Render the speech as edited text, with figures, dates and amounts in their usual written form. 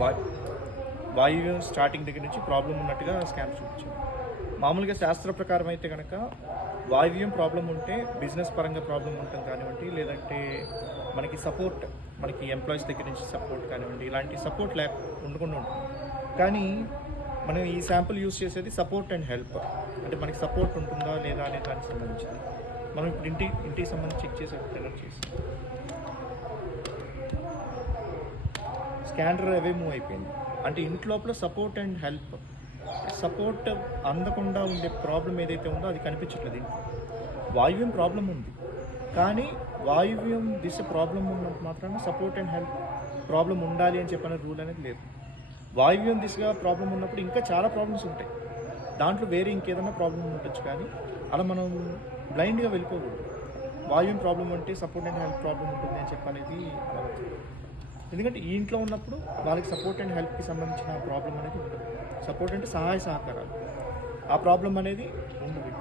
వా వాయువ్యం స్టార్టింగ్ దగ్గర నుంచి ప్రాబ్లం ఉన్నట్టుగా స్కాన్ చూపించారు. మామూలుగా శాస్త్ర ప్రకారం అయితే కనుక వాయువ్యం ప్రాబ్లం ఉంటే బిజినెస్ పరంగా ప్రాబ్లం ఉంటుంది కానివ్వండి, లేదంటే మనకి సపోర్ట్, మనకి ఎంప్లాయీస్ దగ్గర నుంచి సపోర్ట్ కానివ్వండి, ఇలాంటి సపోర్ట్ ఉండకుండా ఉంటుంది. కానీ మనం ఈ శాంపుల్ యూస్ చేసేది సపోర్ట్ అండ్ హెల్ప్, అంటే మనకి సపోర్ట్ ఉంటుందా లేదా అనే దానికి సంబంధించింది. మనం ఇప్పుడు ఇంటికి సంబంధించి చెక్ చేసేటప్పుడు చేసి స్కానర్ అవే మూవ్ అయిపోయింది. అంటే ఇంట్లోపల సపోర్ట్ అండ్ హెల్ప్, సపోర్ట్ అందకుండా ఉండే ప్రాబ్లం ఏదైతే ఉందో అది కనిపించట్లేదు. ఇంట్లో వాయువ్యం ప్రాబ్లం ఉంది, కానీ వాయువ్యం దిశ ప్రాబ్లం ఉన్నంత మాత్రాన సపోర్ట్ అండ్ హెల్ప్ ప్రాబ్లం ఉండాలి అని చెప్పిన రూల్ అనేది లేదు. వాయువ్యం దిశగా ప్రాబ్లం ఉన్నప్పుడు ఇంకా చాలా ప్రాబ్లమ్స్ ఉంటాయి, దాంట్లో వేరే ఇంకేదైనా ప్రాబ్లం ఉండొచ్చు. కానీ అలా మనం బ్లైండ్గా వెళ్ళిపోకూడదు. వాయువ్యం ప్రాబ్లం ఉంటే సపోర్ట్ అండ్ హెల్ప్ ప్రాబ్లం ఉంటుంది అని చెప్పనేది అవ్వదు. ఎందుకంటే ఈ ఇంట్లో ఉన్నప్పుడు వాళ్ళకి సపోర్ట్ అండ్ హెల్ప్కి సంబంధించిన ప్రాబ్లం అనేది ఉండదు. సపోర్ట్ అంటే సహాయ సహకారాలు, ఆ ప్రాబ్లం అనేది ఉండదు.